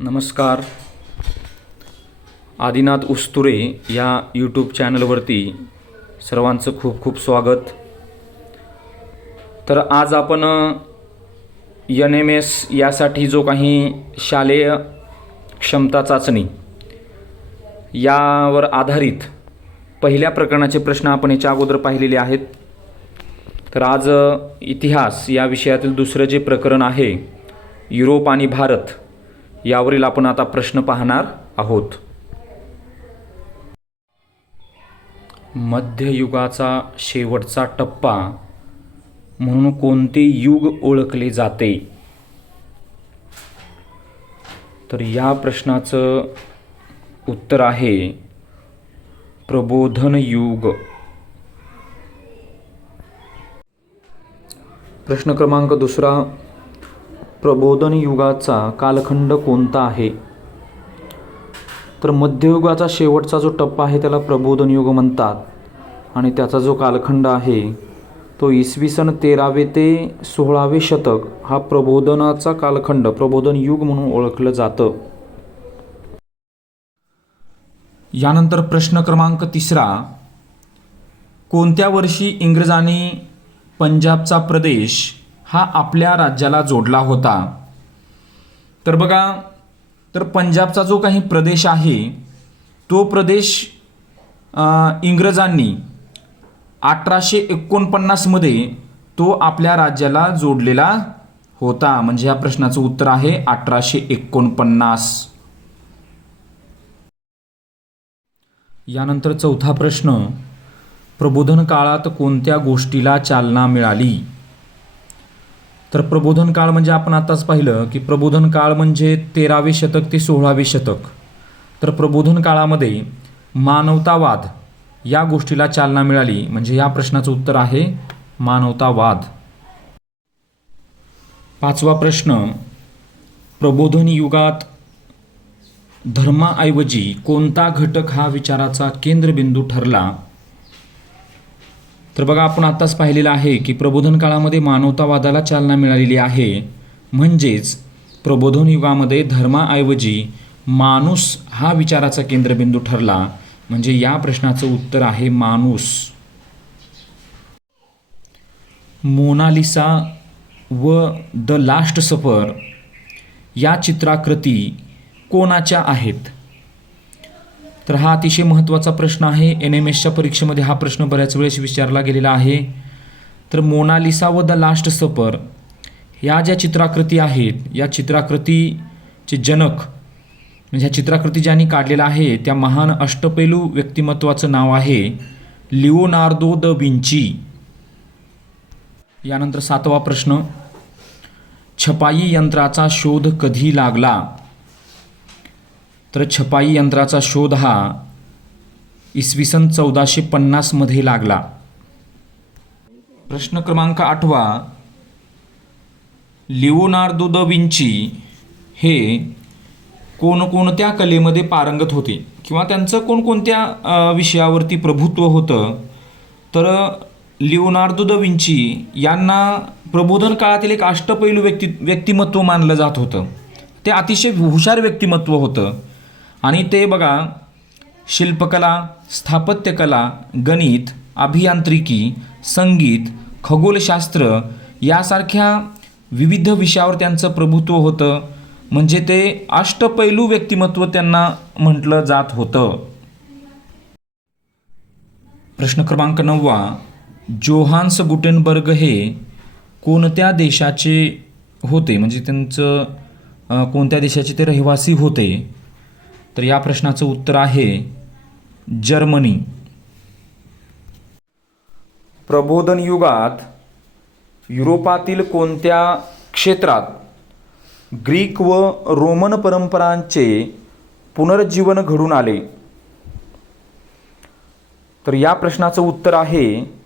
नमस्कार. आदिनाथ उस्तुरे या यूट्यूब चॅनलवरती सर्वांचं खूप खूप स्वागत. तर आज आपण एन एम एस यासाठी जो काही शालेय क्षमता चाचणी यावर आधारित पहिल्या प्रकरणाचे प्रश्न आपण याच्या अगोदर पाहिलेले आहेत. तर आज इतिहास या विषयातील दुसरं जे प्रकरण आहे युरोप आणि भारत यावरील आपण आता प्रश्न पाहणार आहोत. मध्ययुगाचा शेवटचा टप्पा म्हणून कोणते युग ओळखले जाते? तर या प्रश्नाचं उत्तर आहे प्रबोधन युग. प्रश्न क्रमांक दुसरा प्रबोधन युगाचा कालखंड कोणता आहे? तर मध्ययुगाचा शेवटचा जो टप्पा आहे त्याला प्रबोधन युग म्हणतात. आणि त्याचा जो कालखंड आहे तो इसवी सन तेरावे ते सोळावे शतक हा प्रबोधनाचा कालखंड प्रबोधन युग म्हणून ओळखलं जातं. यानंतर प्रश्न क्रमांक तिसरा. कोणत्या वर्षी इंग्रजांनी पंजाबचा प्रदेश हा आपल्या राज्याला जोडला होता. तर बघा तर पंजाबचा जो काही प्रदेश आहे तो प्रदेश इंग्रजांनी अठराशे एकोणपन्नासमध्ये तो आपल्या राज्याला जोडलेला होता. म्हणजे या प्रश्नाचं उत्तर आहे अठराशे एकोणपन्नास. यानंतर चौथा प्रश्न प्रबोधन काळात कोणत्या गोष्टीला चालना मिळाली? तर प्रबोधन काळ म्हणजे आपण आताच पाहिलं की प्रबोधन काळ म्हणजे तेरावे शतक ते सोळावे शतक. तर प्रबोधन काळामध्ये मानवतावाद या गोष्टीला चालना मिळाली. म्हणजे या प्रश्नाचं उत्तर आहे मानवतावाद. पाचवा प्रश्न प्रबोधन युगात धर्माऐवजी कोणता घटक हा विचाराचा केंद्रबिंदू ठरला? तर बघा आपण आत्ताच पाहिलेलं आहे की प्रबोधन काळामध्ये मानवतावादाला चालना मिळालेली आहे. म्हणजेच प्रबोधन युगामध्ये धर्माऐवजी माणूस हा विचाराचा केंद्रबिंदू ठरला. म्हणजे या प्रश्नाचं उत्तर आहे माणूस. मोनालिसा व द लास्ट सफर या चित्राकृती कोणाच्या आहेत? तर हा अतिशय महत्त्वाचा प्रश्न आहे. एन एम एसच्या परीक्षेमध्ये हा प्रश्न बऱ्याच वेळेस विचारला गेलेला आहे. तर मोनालिसा व द लास्ट सपर या ज्या चित्राकृती आहेत या चित्राकृतीचे जनक म्हणजे ह्या चित्राकृती ज्यांनी काढलेला आहे त्या महान अष्टपैलू व्यक्तिमत्वाचं नाव आहे लिओनार्दो द विंची. यानंतर सातवा प्रश्न छपाई यंत्राचा शोध कधी लागला? तर छपाई यंत्राचा शोध हा इसवी सन चौदाशे पन्नासमध्ये लागला. प्रश्न क्रमांक आठवा. लिओनार्दो द विंची हे कोणकोणत्या कलेमध्ये पारंगत होते? किंवा त्यांचं कोणकोणत्या विषयावरती प्रभुत्व होतं? तर लिओनार्दो द विंची यांना प्रबोधन काळातील एक अष्टपैलू व्यक्ती व्यक्तिमत्व मानलं जात होतं. ते अतिशय हुशार व्यक्तिमत्व होतं. आणि ते बघा शिल्पकला स्थापत्यकला गणित अभियांत्रिकी संगीत खगोलशास्त्र यासारख्या विविध विषयावर त्यांचं प्रभुत्व होतं. म्हणजे ते अष्टपैलू व्यक्तिमत्व त्यांना म्हटलं जात होतं. प्रश्न क्रमांक नववा जोहान्स गुटेनबर्ग हे कोणत्या देशाचे होते? म्हणजे त्यांचं कोणत्या देशाचे ते रहिवासी होते? तर या प्रश्नाचं उत्तर आहे जर्मनी. प्रबोधन युगात युरोपातील कोणत्या क्षेत्रात ग्रीक व रोमन परंपरांचे पुनर्जीवन घडून आले? तर या प्रश्नाचं उत्तर आहे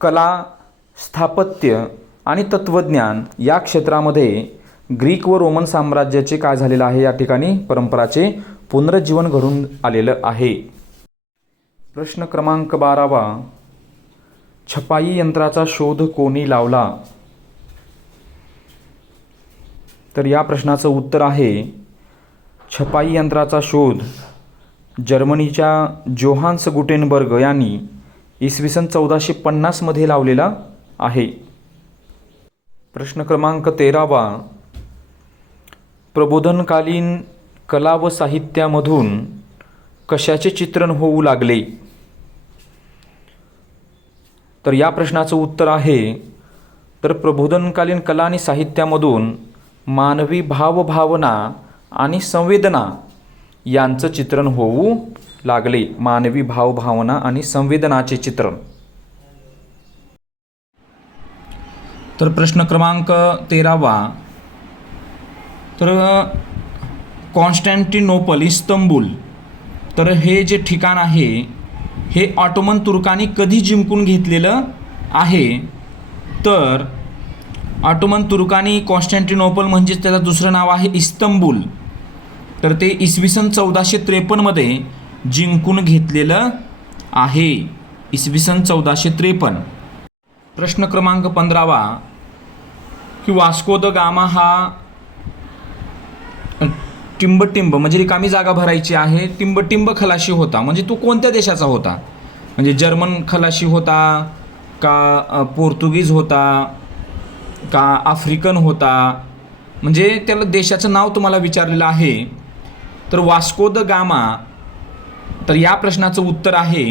कला स्थापत्य आणि तत्त्वज्ञान या क्षेत्रामध्ये ग्रीक व रोमन साम्राज्याचे काय झालेलं आहे या ठिकाणी? परंपराचे पुनरुज्जीवन घडून आलेलं आहे. प्रश्न क्रमांक बारावा. छपाई यंत्राचा शोध कोणी लावला? तर या प्रश्नाचं उत्तर आहे छपाई यंत्राचा शोध जर्मनीच्या जोहान्स गुटेनबर्ग यांनी इसवी सन चौदाशे पन्नासमध्ये लावलेला आहे. प्रश्न क्रमांक तेरावा. प्रबोधनकालीन कला व साहित्यामधून कशाचे चित्रण होऊ लागले? तर या प्रश्नाचं उत्तर आहे तर प्रबोधनकालीन कला आणि साहित्यामधून मानवी भावभावना आणि संवेदना यांचं चित्रण होऊ लागले. मानवी भावभावना आणि संवेदनाचे चित्रण. तर प्रश्न क्रमांक तेरावा तर कॉन्स्टँटिनोपल इस्तंबूल. तर हे जे ठिकाण आहे हे ऑटोमन तुर्कांनी कधी जिंकून घेतलेलं आहे? तर ऑटोमन तुर्कांनी कॉन्स्टँटिनोपल म्हणजेच त्याचं दुसरं नाव आहे इस्तंबूल. तर ते इसवी सन चौदाशे त्रेपन्नमध्ये जिंकून घेतलेलं आहे. इसवी सन चौदाशे त्रेपन्न. प्रश्न क्रमांक पंधरावा. की वास्को द गामा हा टिंबटिंब म्हणजे रिकामी जागा भरायची आहे टिंबटिंब खलाशी होता. म्हणजे तो कोणत्या देशाचा होता? म्हणजे जर्मन खलाशी होता का पोर्तुगीज होता का आफ्रिकन होता? म्हणजे त्याला देशाचं नाव तुम्हाला विचारलेलं आहे. तर वास्को द गामा तर या प्रश्नाचं उत्तर आहे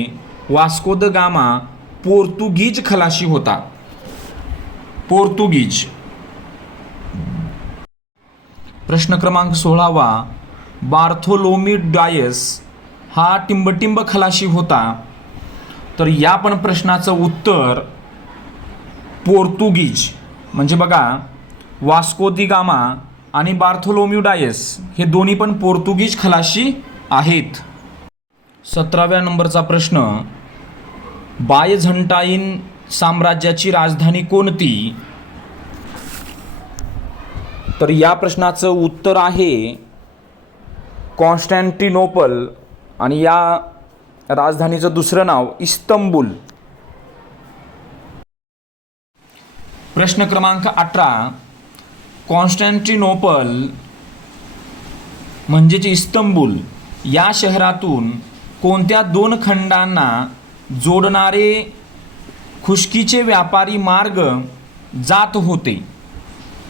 वास्को द गामा पोर्तुगीज खलाशी होता. पोर्तुगीज. प्रश्न क्रमांक सोळावा बार्थोलोमी डायस हा टिंबटिंब खलाशी होता. तर या पण प्रश्नाचं उत्तर पोर्तुगीज. म्हणजे बघा वास्को दि गामा आणि बार्थोलोम्यू डायस हे दोन्ही पण पोर्तुगीज खलाशी आहेत. सतराव्या नंबरचा प्रश्न बायझंटाईन साम्राज्याची राजधानी कोणती? तर या प्रश्नाचं उत्तर आहे कॉन्स्टँटिनोपल आणि या राजधानीचं दुसरं नाव इस्तंबूल. प्रश्न क्रमांक अठरा कॉन्स्टँटिनोपल म्हणजेच इस्तंबूल या शहरातून कोणत्या दोन खंडांना जोडणारे खुशकीचे व्यापारी मार्ग जात होते?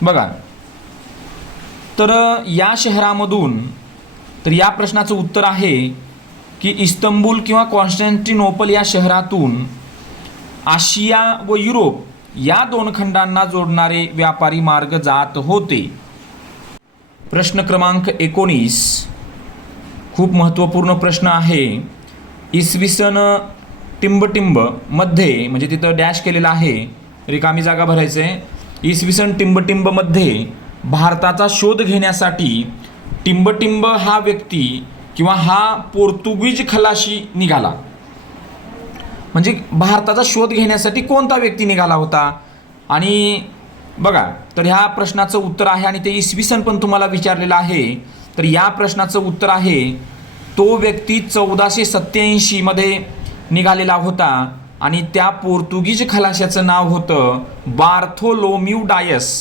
बघा तर या शहरामधून तर या प्रश्नाचं उत्तर आहे की इस्तंबूल किंवा कॉन्स्टँटिनोपल या शहरातून आशिया व युरोप या दोन खंडांना जोडणारे व्यापारी मार्ग जात होते. प्रश्न क्रमांक एकोणीस. खूप महत्त्वपूर्ण प्रश्न आहे. इसवी सन टिंबटिंबमध्ये म्हणजे तिथं डॅश केलेलं आहे. रिकामी जागा भरायचं आहे इसवी सन टिंबटिंबमध्ये भारताचा शोध घेण्यासाठी टिंबटिंब हा व्यक्ती किंवा हा पोर्तुगीज खलाशी निघाला. म्हणजे भारताचा शोध घेण्यासाठी कोणता व्यक्ती निघाला होता? आणि बघा तर ह्या प्रश्नाचं उत्तर आहे आणि ते इसवी सन पण तुम्हाला विचारलेलं आहे. तर या प्रश्नाचं उत्तर आहे तो व्यक्ती चौदाशे सत्याऐंशीमध्ये निघालेला होता आणि त्या पोर्तुगीज खलाशाचं नाव होतं बार्थोलोम्यू डायस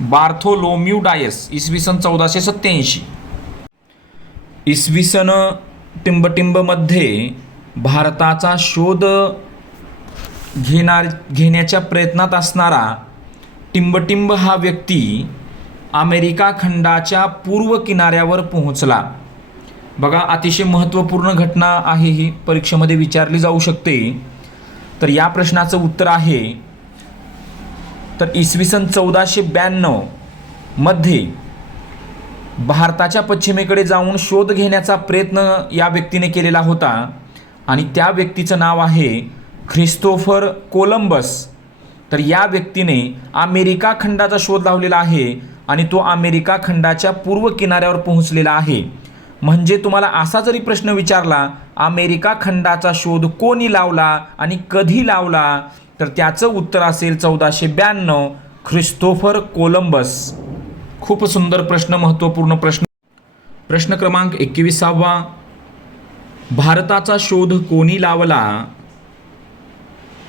बार्थोलोम्यू डायस इसवी सन चौदाशे सत्याऐंशी इसवी सन टिंबटिंबमध्ये भारताचा शोध घेणार घेण्याच्या प्रयत्नात असणारा टिंबटिंब हा व्यक्ती अमेरिका खंडाच्या पूर्व किनाऱ्यावर पोहोचला. बघा अतिशय महत्त्वपूर्ण घटना आहे ही. परीक्षेमध्ये विचारली जाऊ शकते. तर या प्रश्नाचं उत्तर आहे तर इसवी सन चौदाशे ब्याण्णवमध्ये भारताच्या पश्चिमेकडे जाऊन शोध घेण्याचा प्रयत्न या व्यक्तीने केलेला होता. आणि त्या व्यक्तीचं नाव आहे ख्रिस्तोफर कोलंबस. तर या व्यक्तीने अमेरिका खंडाचा शोध लावलेला आहे आणि तो अमेरिका खंडाच्या पूर्व किनाऱ्यावर पोहोचलेला आहे. म्हणजे तुम्हाला असा जरी प्रश्न विचारला अमेरिका खंडाचा शोध कोणी लावला आणि कधी लावला? तर त्याचं उत्तर असेल चौदाशे ब्याण्णव ख्रिस्तोफर कोलंबस. खूप सुंदर प्रश्न महत्त्वपूर्ण प्रश्न. प्रश्न क्रमांक एकविसावा. भारताचा शोध कोणी लावला?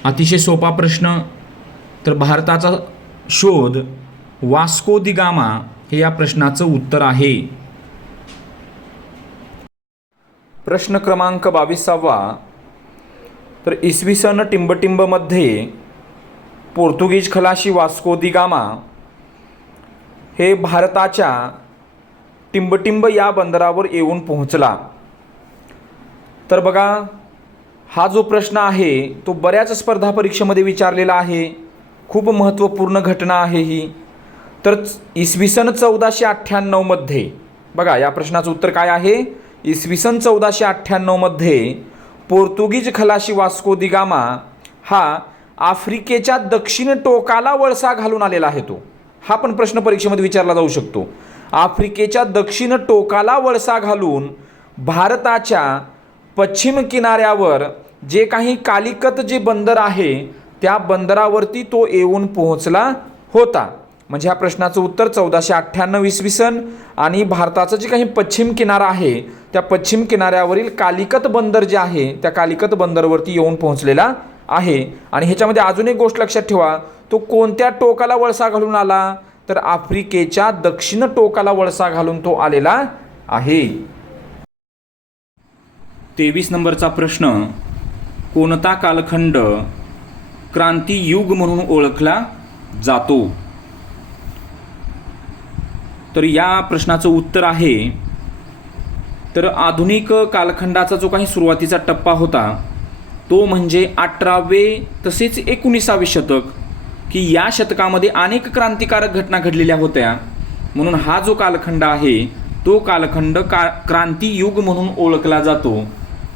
अतिशय सोपा प्रश्न. तर भारताचा शोध वास्को दिगामा हे या प्रश्नाचं उत्तर आहे. प्रश्न क्रमांक बावीसावा. तर इसवी सन टिंबटिंबमध्ये पोर्तुगीज खलाशी वास्को दि गामा हे भारताच्या टिंबटिंब या बंदरावर येऊन पोहोचला. तर बघा हा जो प्रश्न आहे तो बऱ्याच स्पर्धा परीक्षेमध्ये विचारलेला आहे. खूप महत्त्वपूर्ण घटना आहे ही. तर इसवी सन चौदाशे अठ्ठ्याण्णवमध्ये बघा या प्रश्नाचं उत्तर काय आहे? इसवी सन चौदाशे अठ्ठ्याण्णवमध्ये पोर्तुगीज खलाशी वास्को दिगामा हा आफ्रिकेच्या दक्षिण टोकाला वळसा घालून आलेला आहे तो. हा पण प्रश्न परीक्षेमध्ये विचारला जाऊ शकतो. आफ्रिकेच्या दक्षिण टोकाला वळसा घालून भारताच्या पश्चिम किनाऱ्यावर जे काही कालिकत जे बंदर आहे त्या बंदरावरती तो येऊन पोहोचला होता. म्हणजे ह्या प्रश्नाचं उत्तर चौदाशे अठ्ठ्याण्णव इसवी सन आणि भारताचं जे काही पश्चिम किनारा आहे त्या पश्चिम किनाऱ्यावरील कालिकत बंदर जे आहे त्या कालिकत बंदरवरती येऊन पोहोचलेला आहे. आणि ह्याच्यामध्ये अजून एक गोष्ट लक्षात ठेवा तो कोणत्या टोकाला वळसा घालून आला? तर आफ्रिकेच्या दक्षिण टोकाला वळसा घालून तो आलेला आहे. तेवीस नंबरचा प्रश्न कोणता कालखंड क्रांतियुग म्हणून ओळखला जातो? तर या प्रश्नाचं उत्तर आहे. तर आधुनिक कालखंडाचा जो काही सुरुवातीचा टप्पा होता तो म्हणजे अठरावे तसेच एकोणीसावे शतक की या शतकामध्ये अनेक क्रांतिकारक घटना घडलेल्या होत्या. म्हणून हा जो कालखंड आहे तो कालखंड का क्रांतियुग म्हणून ओळखला जातो.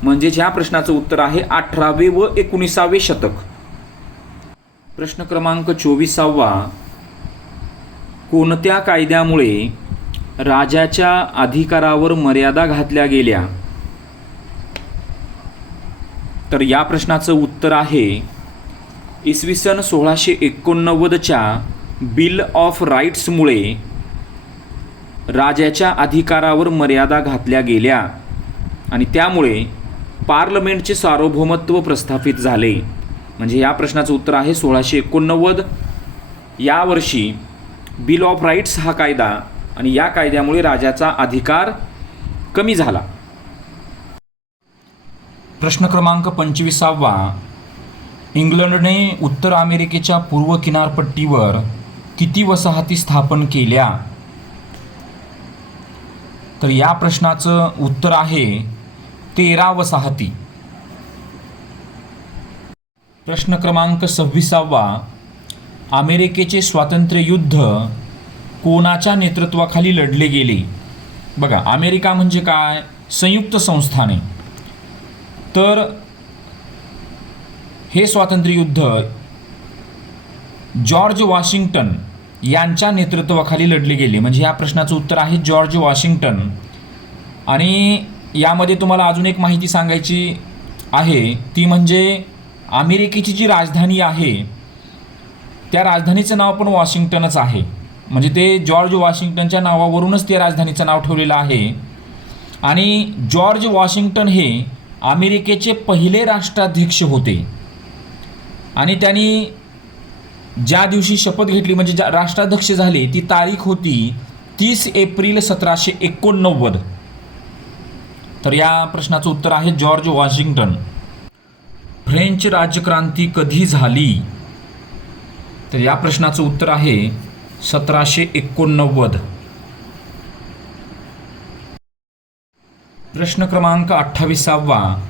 म्हणजे ह्या प्रश्नाचं उत्तर आहे अठरावे व एकोणीसावे शतक. प्रश्न क्रमांक चोवीसावा. कोणत्या कायद्यामुळे राजाच्या अधिकारावर मर्यादा घातल्या गेल्या? तर या प्रश्नाचं उत्तर आहे इसवी सन सोळाशे एकोणनव्वदच्या बिल ऑफ राईट्समुळे राजाच्या अधिकारावर मर्यादा घातल्या गेल्या आणि त्यामुळे पार्लमेंटचे सार्वभौमत्व प्रस्थापित झाले. म्हणजे या प्रश्नाचं उत्तर आहे सोळाशे एकोणनव्वद. यावर्षी बिल ऑफ राईट्स हा कायदा आणि या कायद्यामुळे राजाचा अधिकार कमी झाला. प्रश्न क्रमांक पंचवीसावा. इंग्लंडने उत्तर अमेरिकेच्या पूर्व किनारपट्टीवर किती वसाहती स्थापन केल्या? तर या प्रश्नाचं उत्तर आहे तेरा वसाहती. प्रश्न क्रमांक सव्वीसावा. अमेरिकेचे स्वातंत्र्ययुद्ध कोणाच्या नेतृत्वाखाली लढले गेले? बघा अमेरिका म्हणजे काय? संयुक्त संस्थाने. तर हे स्वातंत्र्ययुद्ध जॉर्ज वॉशिंग्टन यांच्या नेतृत्वाखाली लढले गेले. म्हणजे या प्रश्नाचं उत्तर आहे जॉर्ज वॉशिंग्टन. आणि यामध्ये तुम्हाला अजून एक माहिती सांगायची आहे. ती म्हणजे अमेरिकेची जी राजधानी आहे त्या राजधानीचं नाव पण वॉशिंग्टनच आहे. म्हणजे ते जॉर्ज वॉशिंग्टनच्या नावावरूनच ते राजधानीचं नाव ठेवलेलं आहे. आणि जॉर्ज वॉशिंग्टन हे अमेरिकेचे पहिले राष्ट्राध्यक्ष होते. आणि त्यांनी ज्या दिवशी शपथ घेतली म्हणजे ज्या राष्ट्राध्यक्ष झाले ती तारीख होती तीस एप्रिल सतराशे एकोणनव्वद. तर या प्रश्नाचं उत्तर आहे जॉर्ज वॉशिंग्टन. फ्रेंच राज्यक्रांती कधी झाली? तर या प्रश्नाचं उत्तर आहे सतराशे एकोणनव्वद. प्रश्न क्रमांक अठ्ठावीसावा.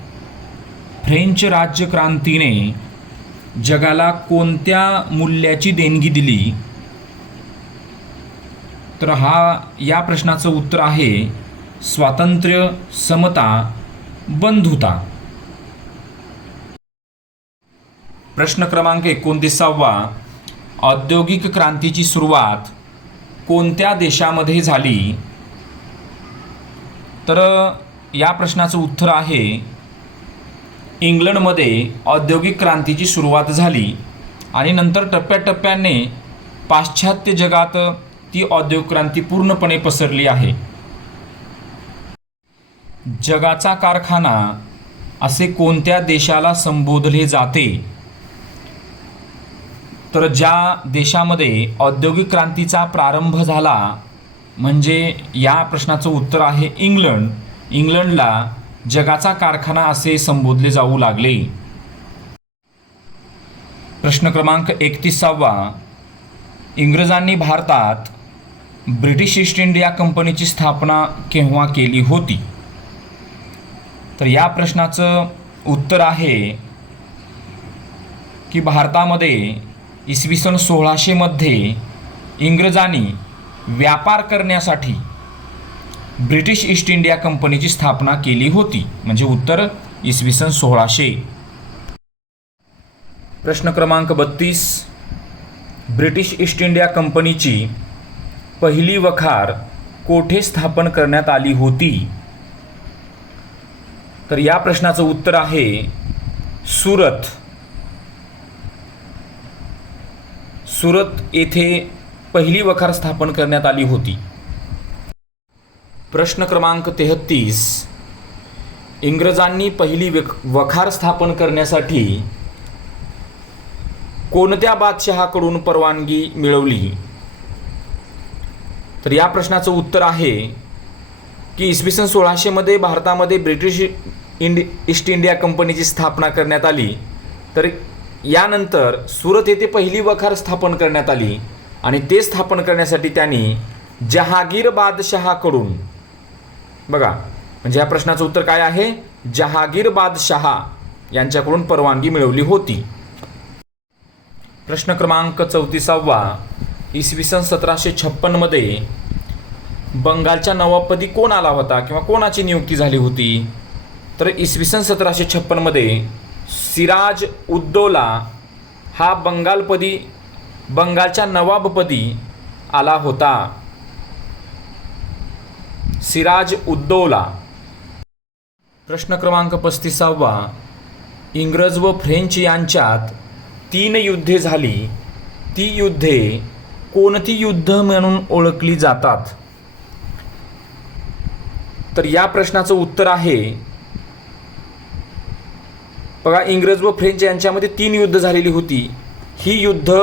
फ्रेंच राज्यक्रांतीने जगाला कोणत्या मूल्याची देणगी दिली? तर हा या प्रश्नाचं उत्तर आहे स्वातंत्र्य समता बंधुता. प्रश्न क्रमांक एकोणतीसावा. औद्योगिक क्रांतीची सुरुवात कोणत्या देशामध्ये झाली? तर या प्रश्नाचं उत्तर आहे इंग्लंडमध्ये औद्योगिक क्रांतीची सुरुवात झाली आणि नंतर टप्प्याटप्प्याने पाश्चात्य जगात ती औद्योगिक क्रांती पूर्णपणे पसरली आहे. जगाचा कारखाना असे कोणत्या देशाला संबोधले जाते? तर ज्या देशामध्ये औद्योगिक क्रांतीचा प्रारंभ झाला म्हणजे या प्रश्नाचं उत्तर आहे इंग्लंड. इंग्लंडला जगाचा कारखाना असे संबोधले जाऊ लागले. प्रश्न क्रमांक एकतीसावा इंग्रजांनी भारतात ब्रिटिश ईस्ट इंडिया कंपनीची स्थापना केव्हा केली होती? तर या प्रश्नाचं उत्तर आहे की भारतामध्ये इसवी सन सोळाशेमध्ये इंग्रजांनी व्यापार करण्यासाठी ब्रिटिश ईस्ट इंडिया कंपनीची स्थापना केली होती म्हणजे उत्तर इसवी सन सोळाशे. प्रश्न क्रमांक बत्तीस. ब्रिटिश ईस्ट इंडिया कंपनीची पहिली वखार कोठे स्थापन करण्यात आली होती? तर या प्रश्नाचं उत्तर आहे सुरत. सुरत येथे पहिली वखार स्थापन करण्यात आली होती. प्रश्न क्रमांक तेहत्तीस. इंग्रजांनी पहिली वखार स्थापन करण्यासाठी कोणत्या बादशहाकडून परवानगी मिळवली? तर या प्रश्नाचं उत्तर आहे की इसवी सन सोळाशेमध्ये भारतामध्ये ब्रिटिश इंडि ईस्ट इंडिया कंपनीची स्थापना करण्यात आली. तर यानंतर सुरत येथे पहिली वखार स्थापन करण्यात आली आणि ते स्थापन करण्यासाठी त्यांनी जहागीर बादशहाकडून बघा म्हणजे या प्रश्नाचं उत्तर काय आहे? जहागीर बादशहा यांच्याकडून परवानगी मिळवली होती. प्रश्न क्रमांक चौतीसावा इसवी सन सतराशे छप्पनमध्ये बंगालच्या नवाबपदी कोण आला होता किंवा कोणाची नियुक्ती झाली होती? तर इसवी सन सतराशे छप्पनमध्ये सिराज उद्दौला हा बंगालपदी बंगालच्या नवाबपदी आला होता. सिराज उद्दौला. प्रश्न क्रमांक पस्तीसावा. इंग्रज व फ्रेंच यांच्यात तीन युद्धे झाली. ती युद्धे कोणती युद्ध म्हणून ओळखली जातात? तर या प्रश्नाचं उत्तर आहे बघा इंग्रज व फ्रेंच यांच्यामध्ये तीन युद्ध झालेली होती. ही युद्ध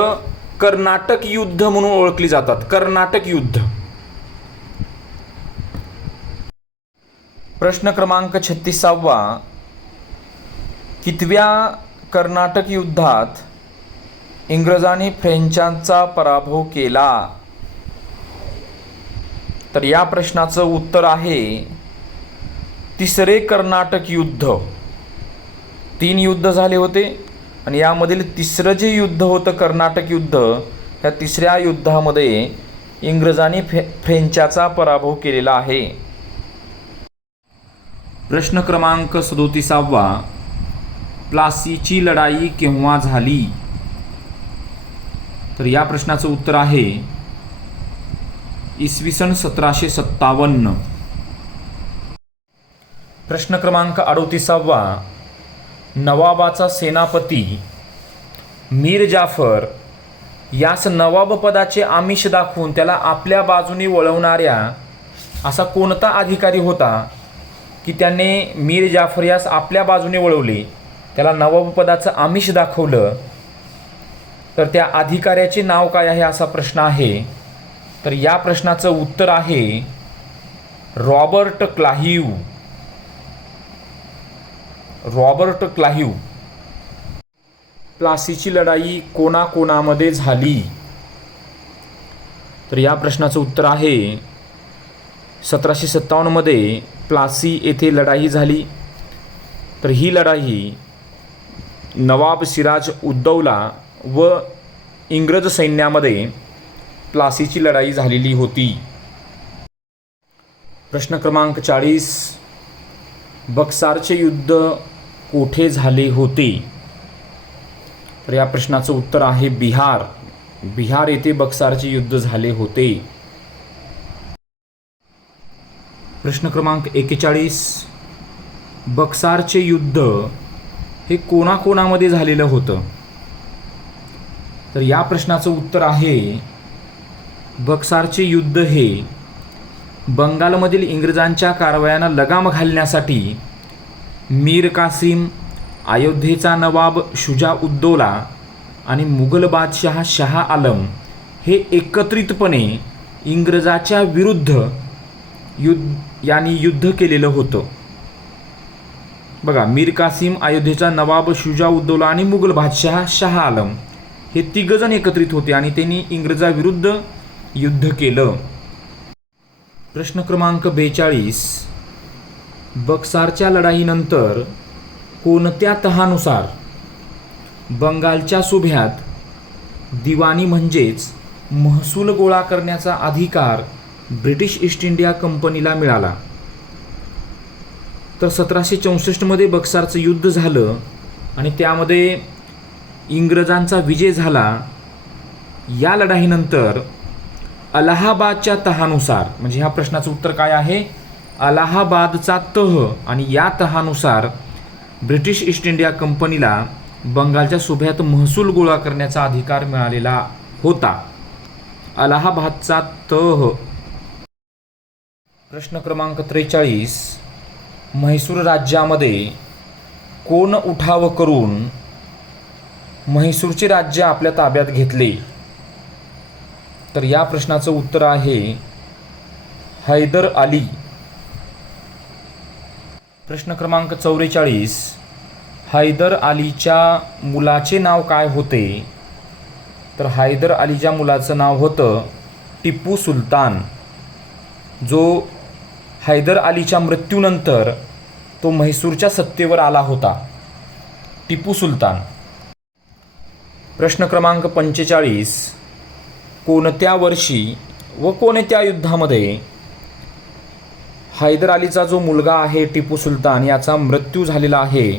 कर्नाटक युद्ध म्हणून ओळखली जातात. कर्नाटक युद्ध. प्रश्न क्रमांक छत्तीसावा कितव्या कर्नाटक युद्धात इंग्रजांनी फ्रेंचांचा पराभव केला? तर या प्रश्नाचं उत्तर आहे तिसरे कर्नाटक युद्ध. तीन युद्ध झाले होते आणि यामधील तिसरं जे युद्ध होतं कर्नाटक युद्ध ह्या तिसऱ्या युद्धामध्ये इंग्रजांनी फे फ्रेंचाचा पराभव केलेला आहे. प्रश्न क्रमांक सदोतीसावा. प्लासीची लढाई केव्हा झाली? तर या प्रश्नाचं उत्तर आहे इसवी सन सतराशे सत्तावन्न. प्रश्न क्रमांक अडोतीसावा. नवाबाचा सेनापती मीर जाफर यास नवाब पदाचे आमिष दाखवून त्याला आपल्या बाजूने वळवणाऱ्या असा कोणता अधिकारी होता की त्याने मीर जाफर यास आपल्या बाजूने वळवले? त्याला नवाब पदाचं आमिष दाखवलं. तर त्या अधिकाऱ्याचे नाव काय आहे असा प्रश्न आहे. तर या प्रश्नाचं उत्तर आहे रॉबर्ट क्लाहिव. रॉबर्ट क्लाहिव प्लासीची लढाई कोणाकोणामध्ये झाली? तर या प्रश्नाचं उत्तर आहे सतराशे सत्तावन्नमध्ये प्लासी येथे लढाई झाली. तर ही लढाई नवाब सिराज उद्दौला व इंग्रज सैन्यामध्ये प्लासीची लढाई झालेली होती. प्रश्न क्रमांक चाळीस बक्सारचे युद्ध कोठे झाले होते? तर या प्रश्नाचं उत्तर आहे बिहार. बिहार येथे बक्सारचे युद्ध झाले होते. प्रश्न क्रमांक एकेचाळीस. बक्सारचे युद्ध हे कोणाकोणामध्ये झालेलं होतं? तर या प्रश्नाचं उत्तर आहे बक्सारचे युद्ध हे बंगालमधील इंग्रजांच्या कारवायांना लगाम घालण्यासाठी मीर कासिम अयोध्येचा नवाब शुजा उद्दौला आणि मुघल बादशहा शहा आलम हे एकत्रितपणे इंग्रजाच्या विरुद्ध युद्ध यांनी युद्ध केलेलं होतं. बघा मीर कासिम अयोध्येचा नवाब शुजा उद्दौला आणि मुघल बादशहा शहा आलम हे तिघजण एकत्रित होते आणि त्यांनी इंग्रजाविरुद्ध युद्ध केलं. प्रश्न क्रमांक बेचाळीस. बक्सारच्या लढाईनंतर कोणत्या तहानुसार बंगालच्या सुभ्यात दिवाणी म्हणजेच महसूल गोळा करण्याचा अधिकार ब्रिटिश ईस्ट इंडिया कंपनीला मिळाला? तर सतराशे चौसष्टमध्ये बक्सारचं युद्ध झालं आणि त्यामध्ये इंग्रजांचा विजय झाला. या लढाईनंतर अलाहाबादच्या तहानुसार म्हणजे ह्या प्रश्नाचं उत्तर काय आहे? अलाहाबादचा तह आणि या तहानुसार ब्रिटिश ईस्ट इंडिया कंपनीला बंगालच्या सुभ्यात महसूल गोळा करण्याचा अधिकार मिळालेला होता. अलाहाबादचा तह प्रश्न क्रमांक त्रेचाळीस म्हैसूर राज्यामध्ये कोण उठाव करून म्हैसूरचे राज्य आपल्या ताब्यात घेतले? तर या प्रश्नाचं उत्तर आहे हैदर अली. प्रश्न क्रमांक चौवेचाळीस. हैदर अलीच्या मुलाचे नाव काय होते? तर हैदर अलीच्या मुलाचं नाव होतं टिपू सुलतान. जो हैदर अलीच्या मृत्यूनंतर तो म्हैसूरच्या सत्तेवर आला होता. टिपू सुलतान. प्रश्न क्रमांक पंचेचाळीस. कोणत्या वर्षी व कोणत्या युद्धामध्ये हैदर अलीचा जो मुलगा आहे टिपू सुलतान याचा मृत्यू झालेला आहे.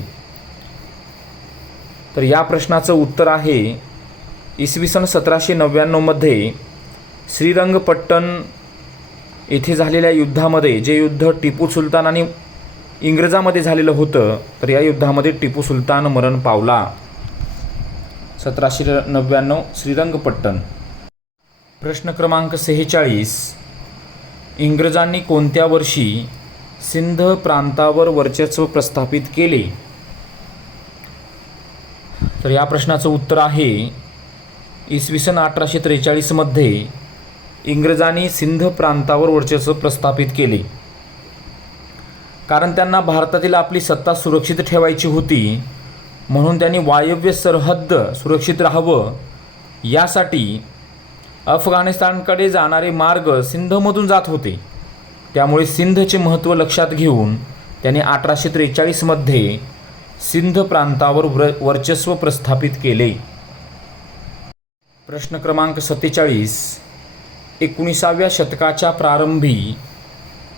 तर या प्रश्नाचं उत्तर आहे इसवी सन सतराशे नव्याण्णवमध्ये श्रीरंगपट्टण येथे झालेल्या युद्धामध्ये जे युद्ध टिपू सुलतान आणि इंग्रजामध्ये झालेलं होतं तर या युद्धामध्ये टिपू सुलतान मरण पावला. सतराशे नव्याण्णव श्रीरंगपट्टण. प्रश्न क्रमांक सेहेचाळीस. इंग्रजांनी कोणत्या वर्षी सिंध प्रांतावर वर्चस्व प्रस्थापित केले? तर या प्रश्नाचं उत्तर आहे इसवी सन अठराशे त्रेचाळीसमध्ये इंग्रजांनी सिंध प्रांतावर वर्चस्व प्रस्थापित केले. कारण त्यांना भारतातील आपली सत्ता सुरक्षित ठेवायची होती म्हणून त्यांनी वायव्य सरहद्द सुरक्षित राहावं यासाठी अफगाणिस्तानकडे जाणारे मार्ग सिंधमधून जात होते. त्यामुळे सिंधचे महत्त्व लक्षात घेऊन त्याने अठराशे त्रेचाळीसमध्ये सिंध प्रांतावर व्र वर्चस्व प्रस्थापित केले. प्रश्न क्रमांक सत्तेचाळीस. एकोणीसाव्या शतकाच्या प्रारंभी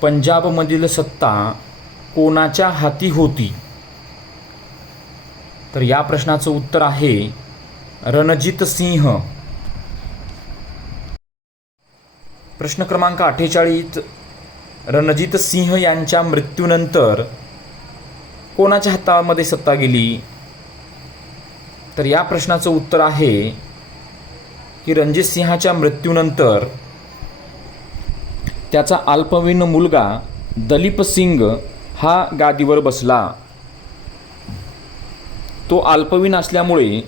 पंजाबमधील सत्ता कोणाच्या हाती होती? तर या प्रश्नाचं उत्तर आहे रणजित सिंह. प्रश्न क्रमांक अठ्ठेचाळीस रणजित सिंह यांच्या मृत्यूनंतर कोणाच्या हातामध्ये सत्ता गेली? तर या प्रश्नाचं उत्तर आहे की रणजित सिंहाच्या मृत्यूनंतर त्याचा अल्पवयीन मुलगा दलीप सिंग हा गादीवर बसला. तो अल्पवीन असल्यामुळे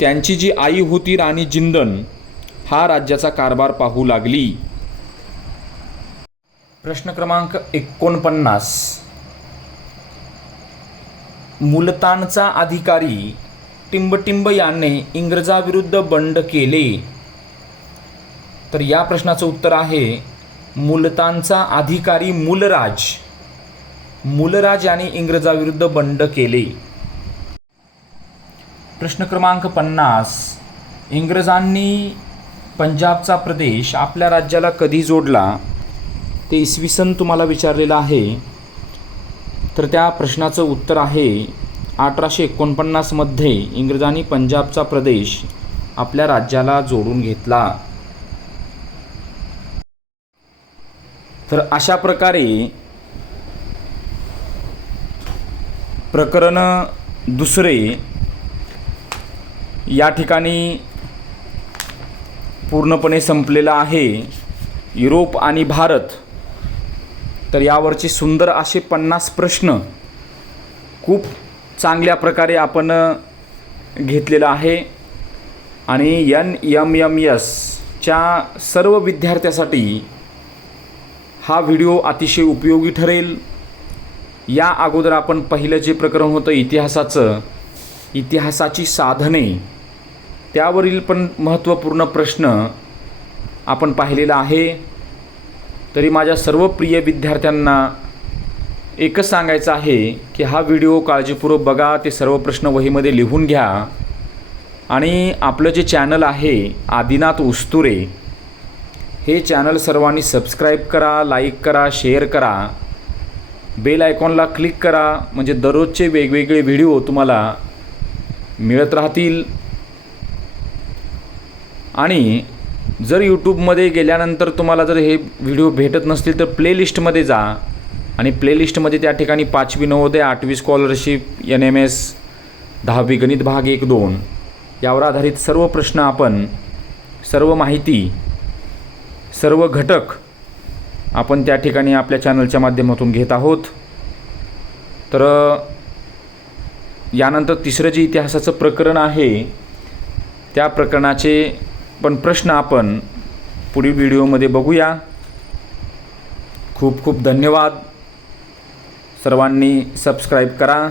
त्यांची जी आई होती राणी जिंदन हा राज्याचा कारभार पाहू लागली. प्रश्न क्रमांक एकोणपन्नास. मुलतानचा अधिकारी टिंबटिंब याने इंग्रजाविरुद्ध बंड केले. तर या प्रश्नाचं उत्तर आहे मुलतानचा अधिकारी मूलराज. मूलराज याने इंग्रजाविरुद्ध बंड केले. प्रश्न क्रमांक पन्नास. इंग्रजांनी पंजाबचा प्रदेश आपल्या राज्याला कधी जोडला ते इसवी सन तुम्हाला विचारलेलं आहे. तर त्या प्रश्नाचं उत्तर आहे अठराशे एकोणपन्नासमध्ये इंग्रजांनी पंजाबचा प्रदेश आपल्या राज्याला जोडून घेतला. तर अशा प्रकारे प्रकरण दुसरे या ठिकाणी पूर्णपणे संपलेलं आहे. युरोप आणि भारत. तर यावरचे सुंदर असे पन्नास प्रश्न खूप चांगल्या प्रकारे आपण घेतलेलं आहे. आणि एन एम एम एसच्या सर्व विद्यार्थ्यासाठी हा व्हिडिओ अतिशय उपयोगी ठरेल. या अगोदर आपण पहिलं जे प्रकरण होतं इतिहासाचं इतिहासाची साधने त्यावरील पण महत्त्वपूर्ण प्रश्न आपण पाहिलेला आहे. तरी माझ्या सर्व प्रिय विद्यार्थ्यांना एकच सांगायचं आहे की हा व्हिडिओ काळजीपूर्वक बघा ते सर्व प्रश्न वहीमध्ये लिहून घ्या. आणि आपलं जे चॅनल आहे आदिनाथ उस्तुरे हे चॅनल सर्वांनी सबस्क्राईब करा लाईक करा शेअर करा. बेल आयकॉनला क्लिक करा. म्हणजे दररोजचे वेगवेगळे व्हिडिओ तुम्हाला मिळत राहतील. आणि जर यूट्यूबमध्ये गेल्यानंतर तुम्हाला जर हे व्हिडिओ भेटत नसतील तर प्लेलिस्टमध्ये जा. आणि प्लेलिस्टमध्ये त्या ठिकाणी पाचवी नवोदय आठवी स्कॉलरशिप एन एम एस दहावी गणित भाग एक दोन यावर आधारित सर्व प्रश्न आपण सर्व माहिती सर्व घटक आपण त्या ठिकाणी आपल्या चॅनलच्या माध्यमातून घेत आहोत. तर यानंतर तिसरं जे इतिहासाचं प्रकरण आहे त्या प्रकरणाचे पण प्रश्न आपण पुढील व्हिडिओमध्ये बघूया. खूप खूप धन्यवाद. सर्वांनी सबस्क्राईब करा.